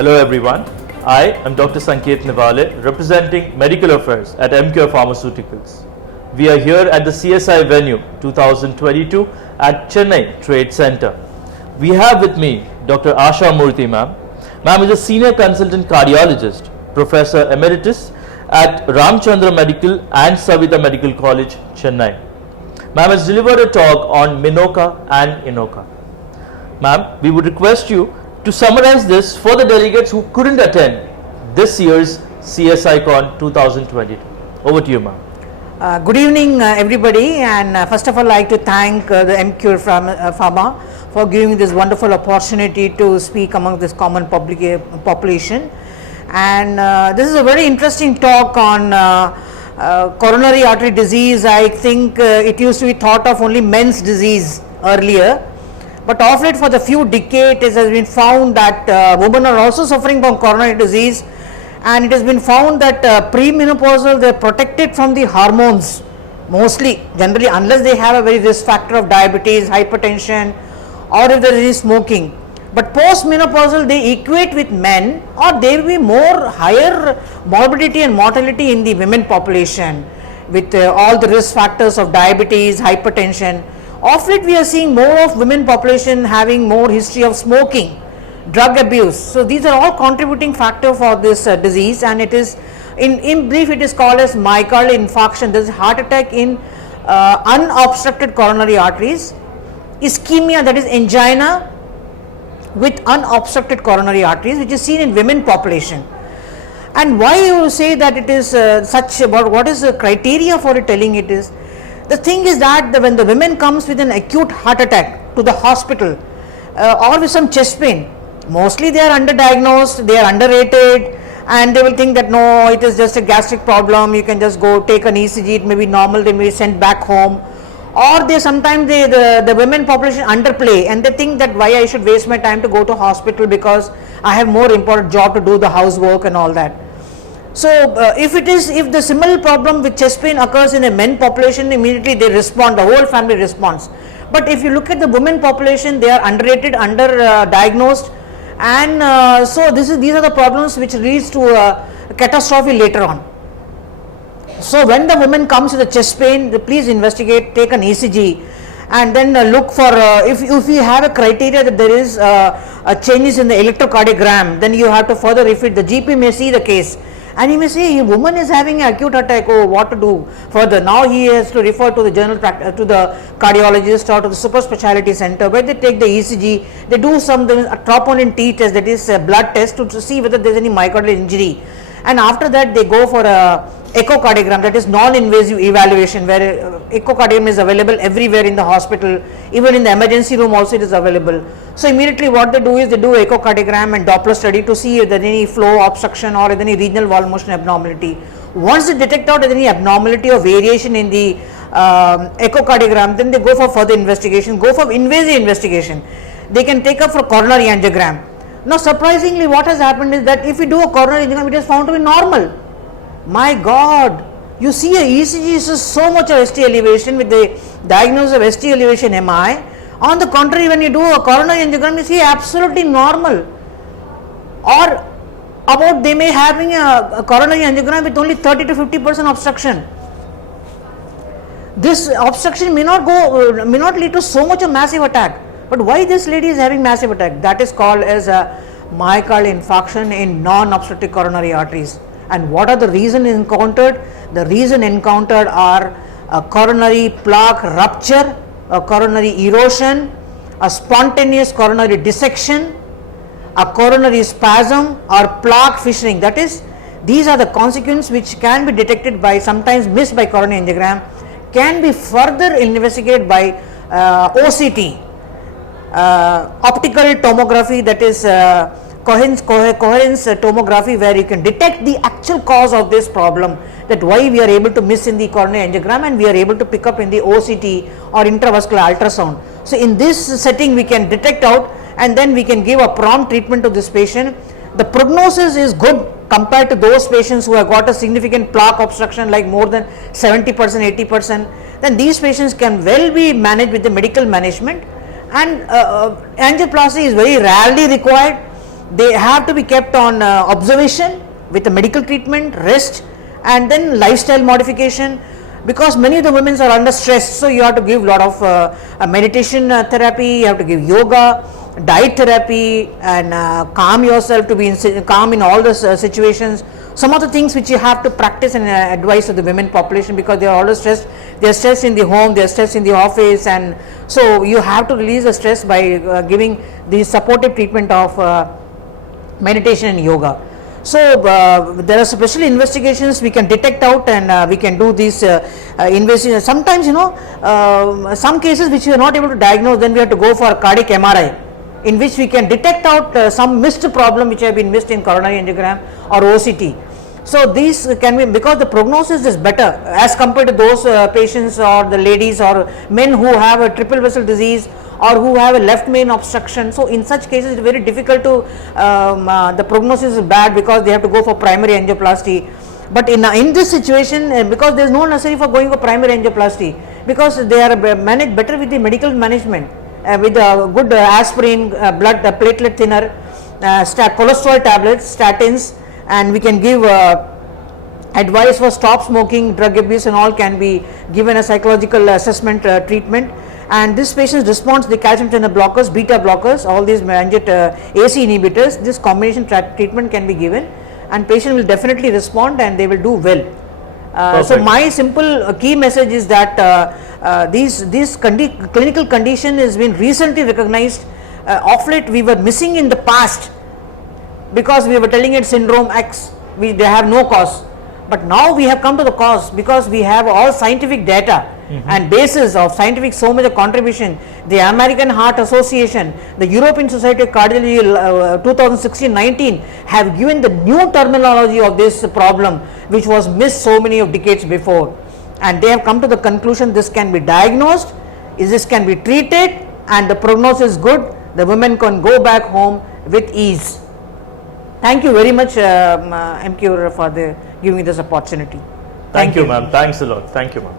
Hello everyone, I am Dr. Sanket Nivale representing Medical Affairs at MCure Pharmaceuticals. We are here at the CSI venue 2022 at Chennai Trade Center. We have with me Dr. Asha Moorthy ma'am. Ma'am is a senior consultant cardiologist, professor emeritus at Ramchandra Medical and Savita Medical College, Chennai. Ma'am has delivered a talk on Minoca and Inoca. Ma'am, we would request you to summarize this for the delegates who couldn't attend this year's CSI Con 2022. Over to you, ma'am. Good evening, everybody, and first of all, I'd like to thank the MCure Pharma for giving me this wonderful opportunity to speak among this common population. And this is a very interesting talk on coronary artery disease. I think it used to be thought of only men's disease earlier. But of late, for the few decades, it has been found that women are also suffering from coronary disease, and it has been found that premenopausal, they are protected from the hormones mostly, generally, unless they have a very risk factor of diabetes, hypertension, or if there is smoking. But postmenopausal, they equate with men, or there will be more higher morbidity and mortality in the women population with all the risk factors of diabetes, hypertension. Of late, we are seeing more of women population having more history of smoking, drug abuse. So these are all contributing factor for this disease, and it is in brief it is called as myocardial infarction. There is heart attack in unobstructed coronary arteries, ischemia, that is angina with unobstructed coronary arteries, which is seen in women population. And why you say that it is such, what is the criteria for it telling it is? The thing is that when the women comes with an acute heart attack to the hospital or with some chest pain, mostly they are underdiagnosed, they are underrated, and they will think that no, it is just a gastric problem, you can just go take an ECG, it may be normal, they may be sent back home. Or they sometimes the women population underplay, and they think that why I should waste my time to go to hospital because I have more important job to do the housework and all that. So if the similar problem with chest pain occurs in a men population, immediately they respond, the whole family responds. But if you look at the women population, they are underrated, underdiagnosed, and so these are the problems which leads to a catastrophe later on. So when the woman comes with a chest pain, please investigate, take an ECG, and then look for if you have a criteria that there is a changes in the electrocardiogram, then you have to further refit. The GP may see the case, and he may say, a woman is having an acute attack, oh, what to do further? Now he has to refer to the to the cardiologist or to the super specialty center, where they take the ECG, they do some troponin T test, that is a blood test to see whether there is any myocardial injury, and after that they go for a echocardiogram, that is non-invasive evaluation, where echocardiogram is available everywhere in the hospital, even in the emergency room also it is available. So immediately what they do is they do echocardiogram and Doppler study to see if there is any flow obstruction or any regional wall motion abnormality. Once they detect out any abnormality or variation in the echocardiogram, then they go for further investigation, go for invasive investigation. They can take up for coronary angiogram. Now surprisingly, what has happened is that if you do a coronary angiogram, it is found to be normal. My God, you see a ECG is so much of ST elevation with the diagnosis of ST elevation MI. On the contrary, when you do a coronary angiogram, you see absolutely normal. Or about they may having a coronary angiogram with only 30 to 50% obstruction. This obstruction may not lead to so much of massive attack. But why this lady is having massive attack? That is called as a myocardial infarction in non-obstructive coronary arteries. And what are the reasons encountered? The reason encountered are a coronary plaque rupture, a coronary erosion, a spontaneous coronary dissection, a coronary spasm, or plaque fissuring. That is, these are the consequences which can be detected by, sometimes missed by coronary angiogram, can be further investigated by OCT, optical tomography, that is coherence tomography, where you can detect the actual cause of this problem, that why we are able to miss in the coronary angiogram and we are able to pick up in the OCT or intravascular ultrasound. So in this setting we can detect out, and then we can give a prompt treatment to this patient. The prognosis is good compared to those patients who have got a significant plaque obstruction like more than 70%, 80%. Then these patients can well be managed with the medical management, and angioplasty is very rarely required. They have to be kept on observation with a medical treatment, rest, and then lifestyle modification, because many of the women are under stress. So you have to give a lot of meditation therapy, you have to give yoga, diet therapy, and calm yourself to be calm in all the situations. Some of the things which you have to practice and advise to the women population, because they are always stressed. They are stressed in the home, they are stressed in the office, and so you have to release the stress by giving the supportive treatment of meditation and yoga. So there are special investigations we can detect out, and we can do these investigations. Sometimes, you know, some cases which we are not able to diagnose, then we have to go for a cardiac MRI, in which we can detect out some missed problem which have been missed in coronary angiogram or OCT. So these can be, because the prognosis is better as compared to those patients or the ladies or men who have a triple vessel disease or who have a left main obstruction. So in such cases, it's very difficult to, the prognosis is bad because they have to go for primary angioplasty. But in this situation, because there is no necessity for going for primary angioplasty, because they are managed better with the medical management, with good aspirin, blood platelet thinner, cholesterol tablets, statins, and we can give advice for stop smoking, drug abuse, and all can be given a psychological assessment treatment. And this patient responds to the calcium channel blockers, beta blockers, all these AC inhibitors. This combination treatment can be given, and patient will definitely respond and they will do well. So my simple key message is that this clinical condition has been recently recognized. Of late we were missing in the past because we were telling it syndrome X, they have no cause. But now we have come to the cause because we have all scientific data and basis of scientific so much of contribution. The American Heart Association, the European Society of Cardiology 2016-19 have given the new terminology of this problem, which was missed so many of decades before, and they have come to the conclusion this can be diagnosed, this can be treated, and the prognosis is good. The women can go back home with ease. Thank you very much, MQ, for giving me this opportunity. Thank you, ma'am. Thanks a lot. Thank you, ma'am.